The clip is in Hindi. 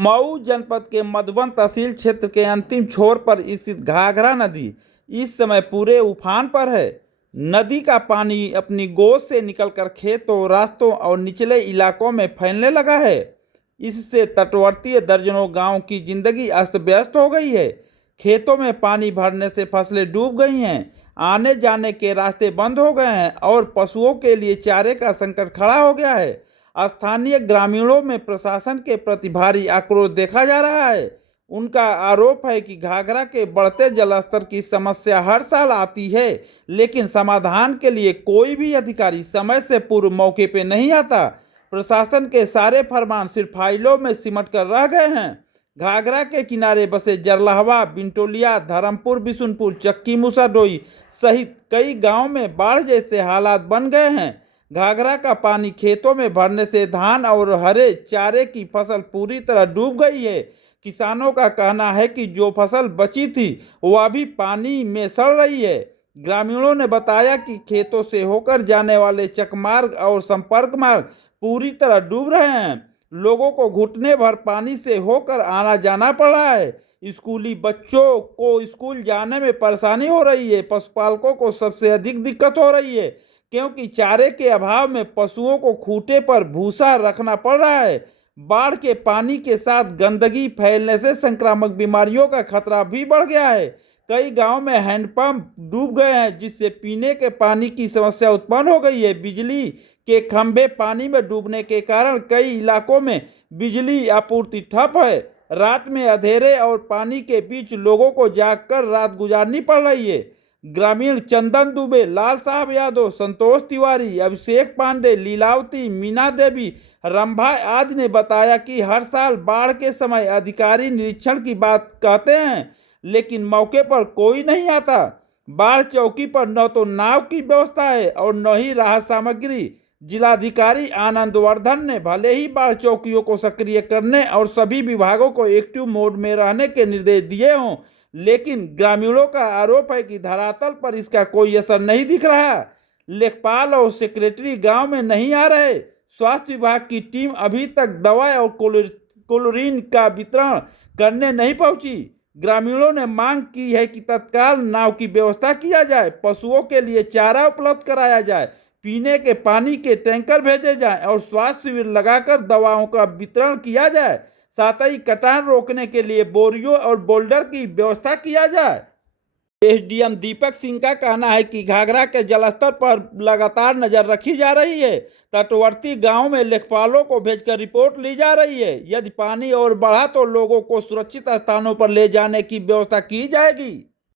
मऊ जनपद के मधुबन तहसील क्षेत्र के अंतिम छोर पर स्थित घाघरा नदी इस समय पूरे उफान पर है। नदी का पानी अपनी गोद से निकलकर खेतों, रास्तों और निचले इलाकों में फैलने लगा है। इससे तटवर्तीय दर्जनों गांव की जिंदगी अस्त व्यस्त हो गई है। खेतों में पानी भरने से फसलें डूब गई हैं, आने जाने के रास्ते बंद हो गए हैं और पशुओं के लिए चारे का संकट खड़ा हो गया है। स्थानीय ग्रामीणों में प्रशासन के प्रति भारी आक्रोश देखा जा रहा है। उनका आरोप है कि घाघरा के बढ़ते जलस्तर की समस्या हर साल आती है, लेकिन समाधान के लिए कोई भी अधिकारी समय से पूर्व मौके पर नहीं आता। प्रशासन के सारे फरमान सिर्फ फाइलों में सिमट कर रह गए हैं। घाघरा के किनारे बसे जरलहवा, बिंटोलिया, धर्मपुर, बिशुनपुर, चक्की मुसाडोई सहित कई गांवों में बाढ़ जैसे हालात बन गए हैं। घाघरा का पानी खेतों में भरने से धान और हरे चारे की फसल पूरी तरह डूब गई है। किसानों का कहना है कि जो फसल बची थी वह भी पानी में सड़ रही है। ग्रामीणों ने बताया कि खेतों से होकर जाने वाले चकमार्ग और संपर्क मार्ग पूरी तरह डूब रहे हैं। लोगों को घुटने भर पानी से होकर आना जाना पड़ रहा है। स्कूली बच्चों को स्कूल जाने में परेशानी हो रही है। पशुपालकों को सबसे अधिक दिक्कत हो रही है, क्योंकि चारे के अभाव में पशुओं को खूंटे पर भूसा रखना पड़ रहा है। बाढ़ के पानी के साथ गंदगी फैलने से संक्रामक बीमारियों का खतरा भी बढ़ गया है। कई गांव में हैंडपंप डूब गए हैं, जिससे पीने के पानी की समस्या उत्पन्न हो गई है। बिजली के खंभे पानी में डूबने के कारण कई इलाकों में बिजली आपूर्ति ठप है। रात में अंधेरे और पानी के बीच लोगों को जागकर रात गुजारनी पड़ रही है। ग्रामीण चंदन दुबे, लाल साहब यादव, संतोष तिवारी, अभिषेक पांडे, लीलावती, मीना देवी, रंभा आदि ने बताया कि हर साल बाढ़ के समय अधिकारी निरीक्षण की बात कहते हैं, लेकिन मौके पर कोई नहीं आता। बाढ़ चौकी पर न तो नाव की व्यवस्था है और न ही राहत सामग्री। जिलाधिकारी आनंद वर्धन ने भले ही बाढ़ चौकियों को सक्रिय करने और सभी विभागों को एक्टिव मोड में रहने के निर्देश दिए हों, लेकिन ग्रामीणों का आरोप है कि धरातल पर इसका कोई असर नहीं दिख रहा। लेखपाल और सेक्रेटरी गांव में नहीं आ रहे। स्वास्थ्य विभाग की टीम अभी तक दवा और क्लोरीन का वितरण करने नहीं पहुंची। ग्रामीणों ने मांग की है कि तत्काल नाव की व्यवस्था किया जाए, पशुओं के लिए चारा उपलब्ध कराया जाए, पीने के पानी के टैंकर भेजे जाएं और स्वास्थ्य शिविर लगाकर दवाओं का वितरण किया जाए। साथ ही कटान रोकने के लिए बोरियों और बोल्डर की व्यवस्था किया जाए। एसडीएम दीपक सिंह का कहना है कि घाघरा के जलस्तर पर लगातार नजर रखी जा रही है। तटवर्ती गांव में लेखपालों को भेजकर रिपोर्ट ली जा रही है। यदि पानी और बढ़ा तो लोगों को सुरक्षित स्थानों पर ले जाने की व्यवस्था की जाएगी।